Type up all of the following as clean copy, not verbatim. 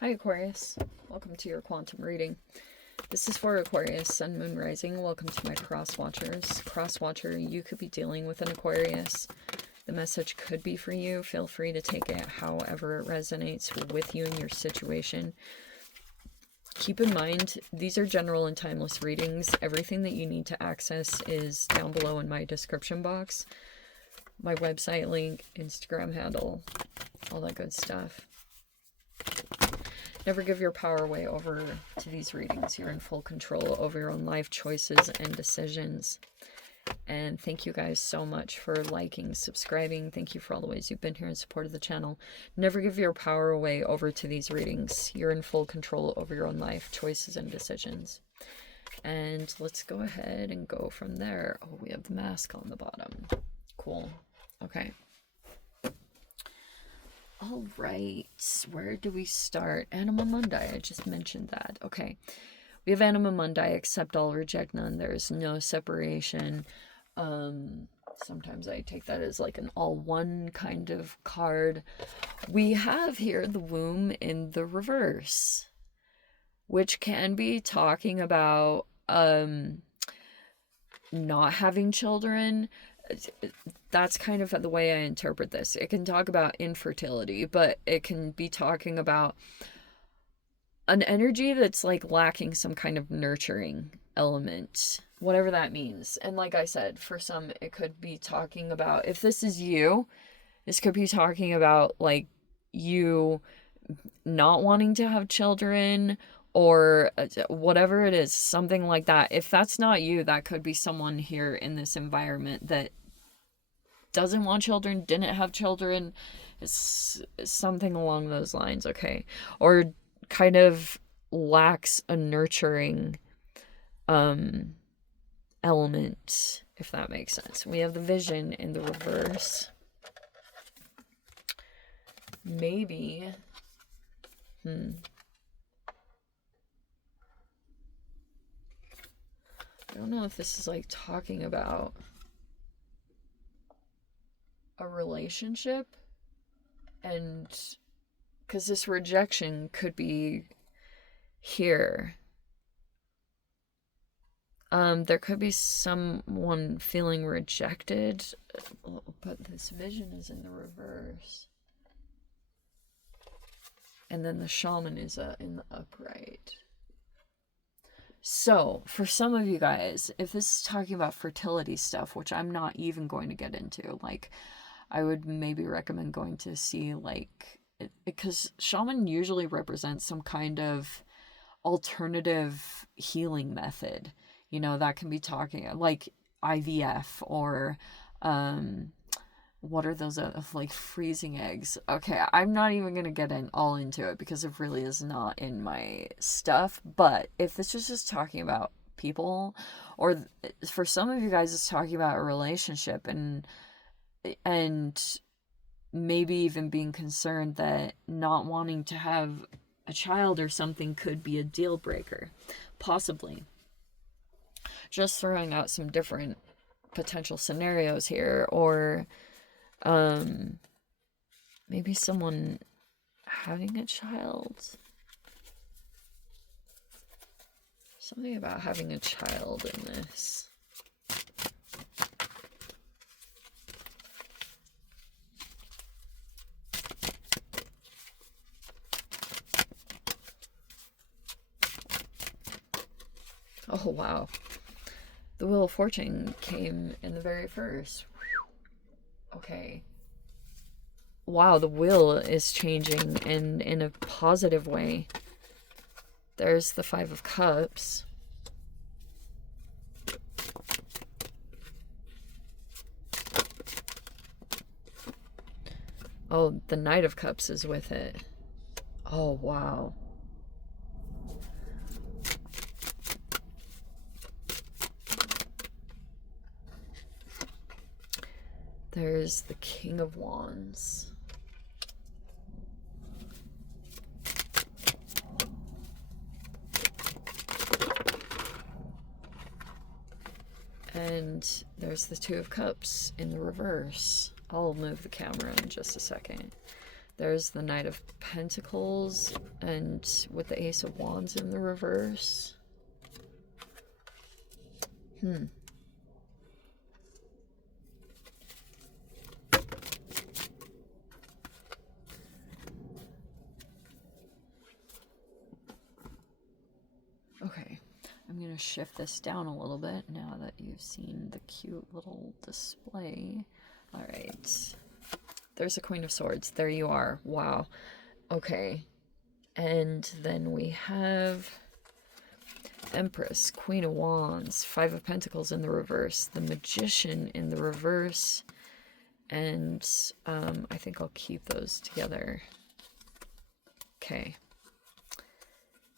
Hi Aquarius, welcome to your quantum reading. This is for Aquarius, Sun, Moon, Rising. Welcome to my cross watchers. Cross watcher, you could be dealing with an Aquarius. The message could be for you. Feel free to take it however it resonates with you and your situation. Keep in mind, these are general and timeless readings. Everything that you need to access is down below in my description box. My website link, Instagram handle, all that good stuff. Never give your power away over to these readings. You're in full control over your own life choices and decisions. And thank you guys so much for liking, subscribing. Thank you for all the ways you've been here in support of the channel. Never give your power away over to these readings. You're in full control over your own life choices and decisions. And let's go ahead and go from there. Oh, we have the mask on the bottom. Cool. Okay. All right, where do we start? Anima Mundi, I just mentioned that. Okay, we have Anima Mundi, accept all, reject none. There's no separation. Sometimes I take that as like an all one kind of card. We have here the womb in the reverse, which can be talking about not having children. That's kind of the way I interpret this. It can talk about infertility, but it can be talking about an energy that's like lacking some kind of nurturing element, whatever that means. And like I said, for some, it could be talking about, if this is you, this could be talking about like you not wanting to have children or whatever it is, something like that. If that's not you, that could be someone here in this environment that doesn't want children, didn't have children, something along those lines, okay? Or kind of lacks a nurturing element, if that makes sense. We have the vision in the reverse. Maybe, I don't know if this is like talking about a relationship, and because this rejection could be here. There could be someone feeling rejected, but this vision is in the reverse. And then the shaman is in the upright. So, for some of you guys, if this is talking about fertility stuff, which I'm not even going to get into, like, I would maybe recommend going to see, like, because shaman usually represents some kind of alternative healing method. You know, that can be talking, like, IVF or, what are those, like, freezing eggs? Okay, I'm not even going to get all into it because it really is not in my stuff. But if this is just talking about people, or for some of you guys, it's talking about a relationship and maybe even being concerned that not wanting to have a child or something could be a deal breaker. Possibly. Just throwing out some different potential scenarios here, or maybe someone having a child. Something about having a child in this. Oh, wow. The Wheel of Fortune came in the very first. Okay. Wow, the wheel is changing in a positive way. There's the Five of Cups. Oh, the Knight of Cups is with it. Oh, wow. There's the King of Wands. And there's the Two of Cups in the reverse. I'll move the camera in just a second There's the Knight of Pentacles, and with the Ace of Wands in the reverse. Okay, I'm going to shift this down a little bit now that you've seen the cute little display. All right. There's a Queen of Swords. There you are. Wow. Okay. And then we have Empress, Queen of Wands, Five of Pentacles in the reverse, the Magician in the reverse, and I think I'll keep those together. Okay.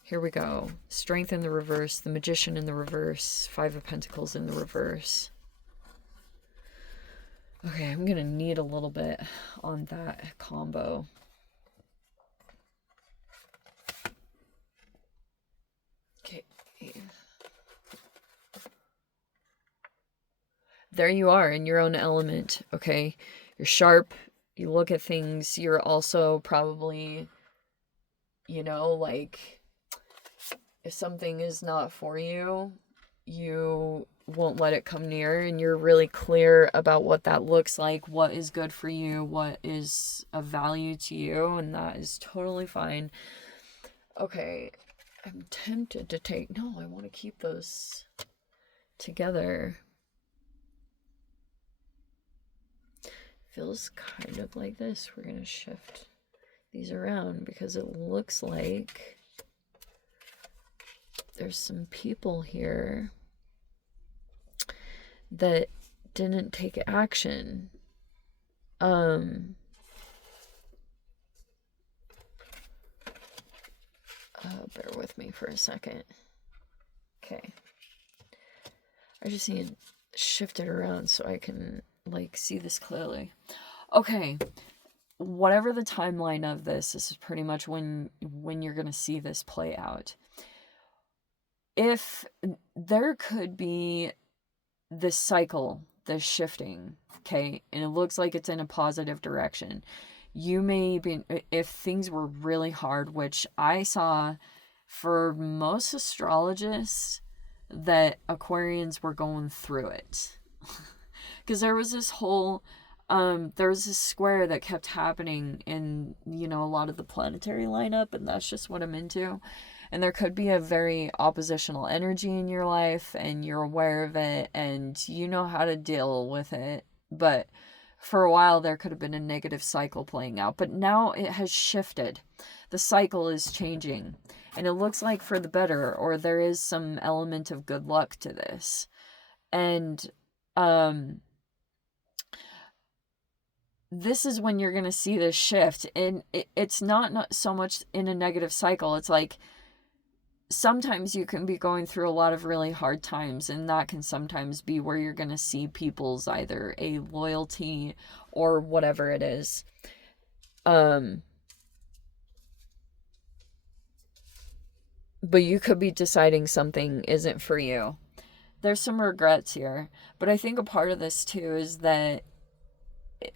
Here we go. Strength in the reverse, the Magician in the reverse, Five of Pentacles in the reverse. Okay, I'm going to need a little bit on that combo. Okay. There you are in your own element, okay? You're sharp, you look at things, you're also probably, you know, like, if something is not for you, you won't let it come near, and you're really clear about what that looks like, what is good for you, what is of value to you, and that is totally fine. Okay, I'm tempted to take... No, I want to keep those together. Feels kind of like this. We're going to shift these around because it looks like there's some people here that didn't take action. Bear with me for a second. Okay. I just need to shift it around so I can, like, see this clearly. Okay. Whatever the timeline of this is pretty much when you're going to see this play out. If there could be this cycle, this shifting, okay, and it looks like it's in a positive direction, you may be, if things were really hard, which I saw for most astrologists, that Aquarians were going through it. Because there was this whole, there was this square that kept happening in, you know, a lot of the planetary lineup, and that's just what I'm into. And there could be a very oppositional energy in your life, and you're aware of it, and you know how to deal with it. But for a while, there could have been a negative cycle playing out. But now it has shifted. The cycle is changing. And it looks like for the better, or there is some element of good luck to this. And this is when you're going to see this shift. And it's not so much in a negative cycle. It's like, sometimes you can be going through a lot of really hard times, and that can sometimes be where you're going to see people's either a loyalty or whatever it is. But you could be deciding something isn't for you. There's some regrets here, but I think a part of this too is that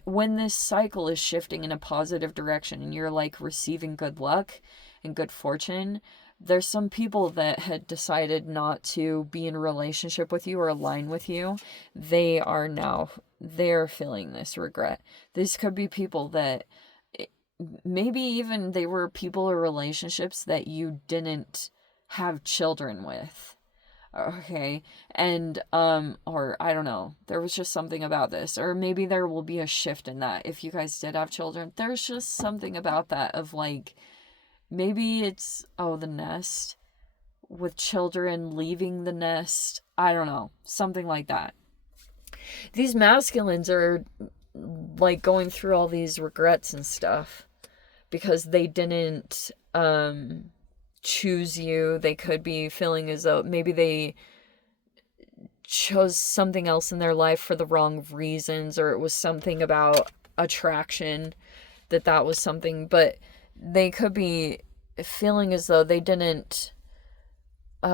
when this cycle is shifting in a positive direction and you're like receiving good luck and good fortune, there's some people that had decided not to be in a relationship with you or align with you. They're feeling this regret. This could be people that maybe even they were people or relationships that you didn't have children with. Okay. And, or I don't know, there was just something about this, or maybe there will be a shift in that. If you guys did have children, there's just something about that of like, maybe it's, the nest with children leaving the nest. I don't know. Something like that. These masculines are like going through all these regrets and stuff because they didn't choose you. They could be feeling as though maybe they chose something else in their life for the wrong reasons, or it was something about attraction that was something, but they could be feeling as though they didn't, I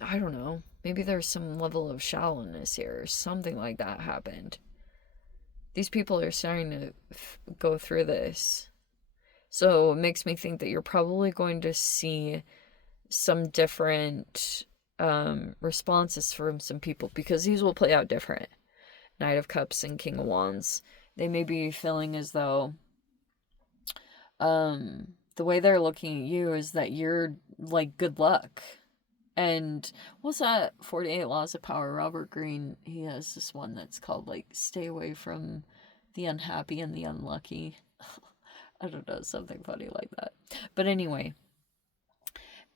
don't know, maybe there's some level of shallowness here, or something like that happened. These people are starting to go through this. So it makes me think that you're probably going to see some different responses from some people, because these will play out different. Knight of Cups and King of Wands. They may be feeling as though the way they're looking at you is that you're like good luck. And what's that 48 Laws of Power? Robert Greene, he has this one that's called like stay away from the unhappy and the unlucky. I don't know, something funny like that. But anyway,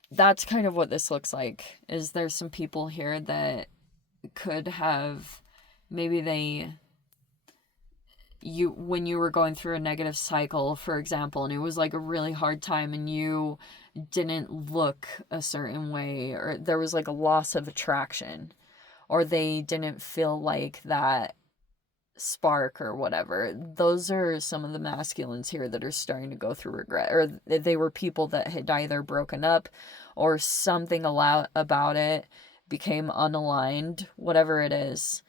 that's kind of what this looks like. Is there's some people here that could have, maybe when you were going through a negative cycle, for example, and it was like a really hard time and you didn't look a certain way, or there was like a loss of attraction, or they didn't feel like that spark or whatever. Those are some of the masculines here that are starting to go through regret, or they were people that had either broken up or something about it became unaligned, whatever it is.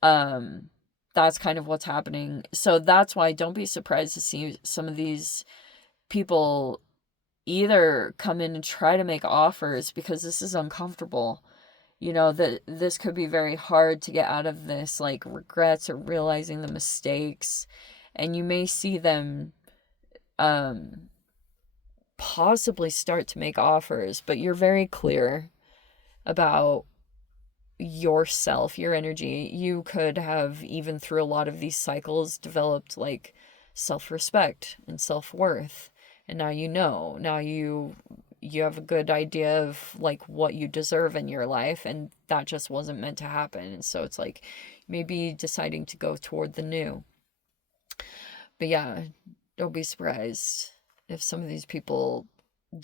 That's kind of what's happening. So that's why don't be surprised to see some of these people either come in and try to make offers, because this is uncomfortable. You know, that this could be very hard to get out of this, like regrets or realizing the mistakes. And you may see them possibly start to make offers, but you're very clear about yourself, your energy. You could have, even through a lot of these cycles, developed like self-respect and self-worth, and now you have a good idea of like what you deserve in your life, and that just wasn't meant to happen. And so it's like maybe deciding to go toward the new. But yeah, don't be surprised if some of these people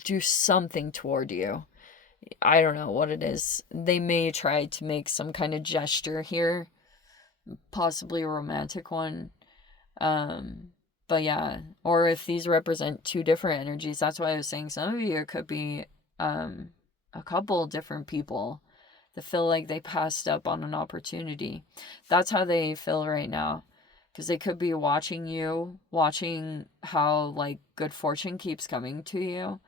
do something toward you. I don't know what it is. They may try to make some kind of gesture here, possibly a romantic one. But yeah, or if these represent two different energies, that's why I was saying some of you, it could be a couple different people that feel like they passed up on an opportunity. That's how they feel right now, because they could be watching how like good fortune keeps coming to you.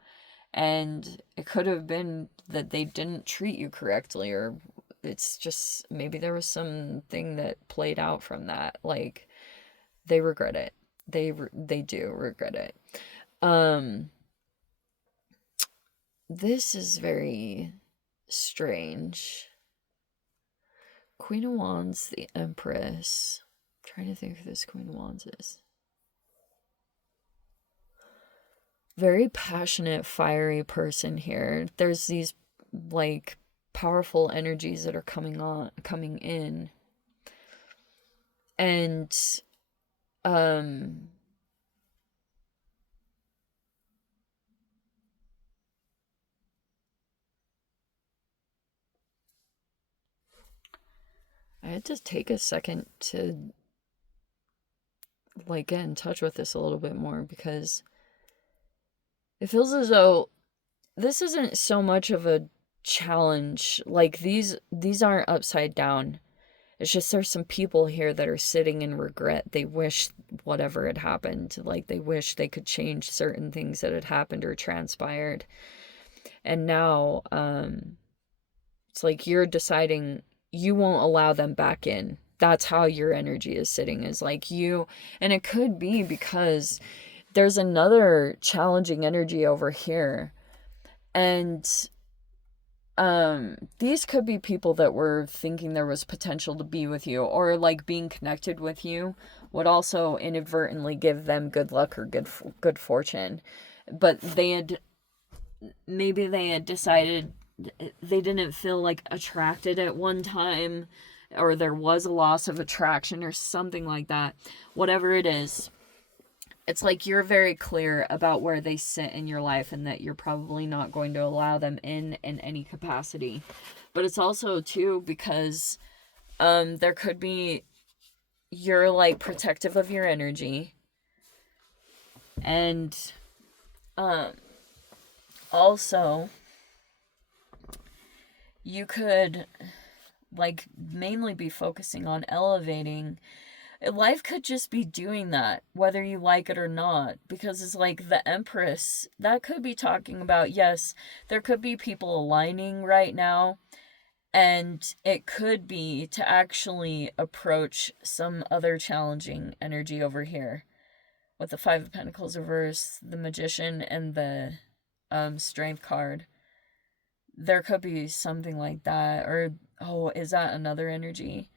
And it could have been that they didn't treat you correctly, or it's just maybe there was something that played out from that. Like they regret it. They do regret it. This is very strange. Queen of Wands, the Empress. I'm trying to think who this Queen of Wands is. Very passionate, fiery person here. There's these like powerful energies that are coming in. And I had to take a second to like get in touch with this a little bit more, because it feels as though this isn't so much of a challenge. Like these aren't upside down. It's just there's some people here that are sitting in regret. They wish whatever had happened. Like they wish they could change certain things that had happened or transpired. And now it's like you're deciding you won't allow them back in. That's how your energy is sitting, is like you. And it could be because there's another challenging energy over here. And these could be people that were thinking there was potential to be with you, or like being connected with you would also inadvertently give them good luck or good fortune. But maybe they had decided they didn't feel like attracted at one time, or there was a loss of attraction or something like that. Whatever it is, it's like you're very clear about where they sit in your life, and that you're probably not going to allow them in any capacity. But it's also too because there could be, you're like protective of your energy, and also you could like mainly be focusing on elevating Life could just be doing that, whether you like it or not, because it's like the Empress, that could be talking about, yes, there could be people aligning right now, and it could be to actually approach some other challenging energy over here with the Five of Pentacles reverse, the Magician, and the Strength card. There could be something like that. Or, oh, is that another energy?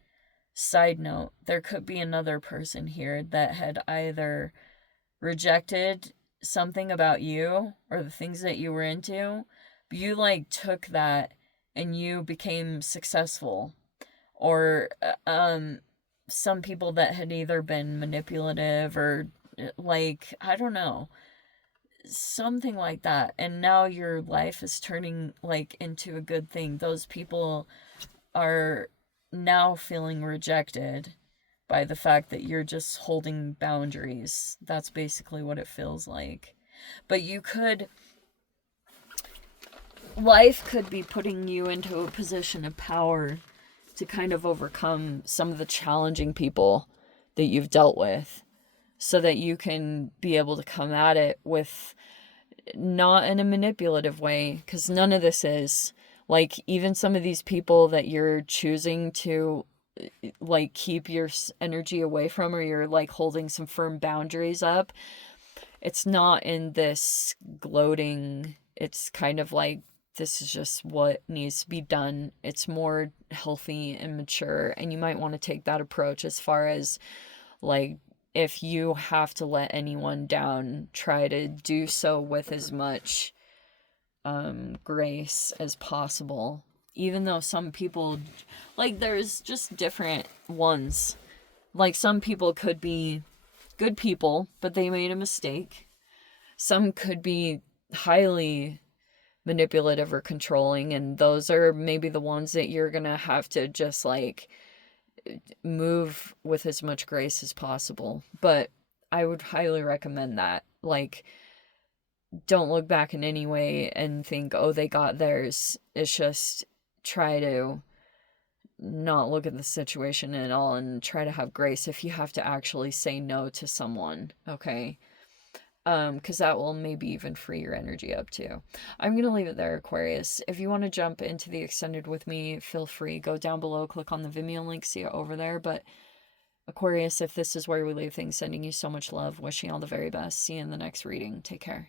Side note, there could be another person here that had either rejected something about you or the things that you were into, but you like took that and you became successful. Or some people that had either been manipulative or like, I don't know, something like that, and now your life is turning like into a good thing. Those people are now feeling rejected by the fact that you're just holding boundaries. That's basically what it feels like. But you could, life could be putting you into a position of power to kind of overcome some of the challenging people that you've dealt with, so that you can be able to come at it with, not in a manipulative way, because none of this is. Like, even some of these people that you're choosing to like keep your energy away from, or you're like holding some firm boundaries up, it's not in this gloating. It's kind of like, this is just what needs to be done. It's more healthy and mature, and you might want to take that approach as far as like, if you have to let anyone down, try to do so with as much grace as possible. Even though some people, like, there's just different ones. Like, some people could be good people, but they made a mistake. Some could be highly manipulative or controlling, and those are maybe the ones that you're gonna have to just like move with as much grace as possible. But I would highly recommend that. Like, don't look back in any way and think, oh, they got theirs. It's just try to not look at the situation at all and try to have grace if you have to actually say no to someone, okay? Because that will maybe even free your energy up too. I'm gonna leave it there, Aquarius. If you want to jump into the extended with me, feel free. Go down below, click on the Vimeo link, see it over there. But Aquarius, if this is where we leave things, sending you so much love, wishing all the very best. See you in the next reading. Take care.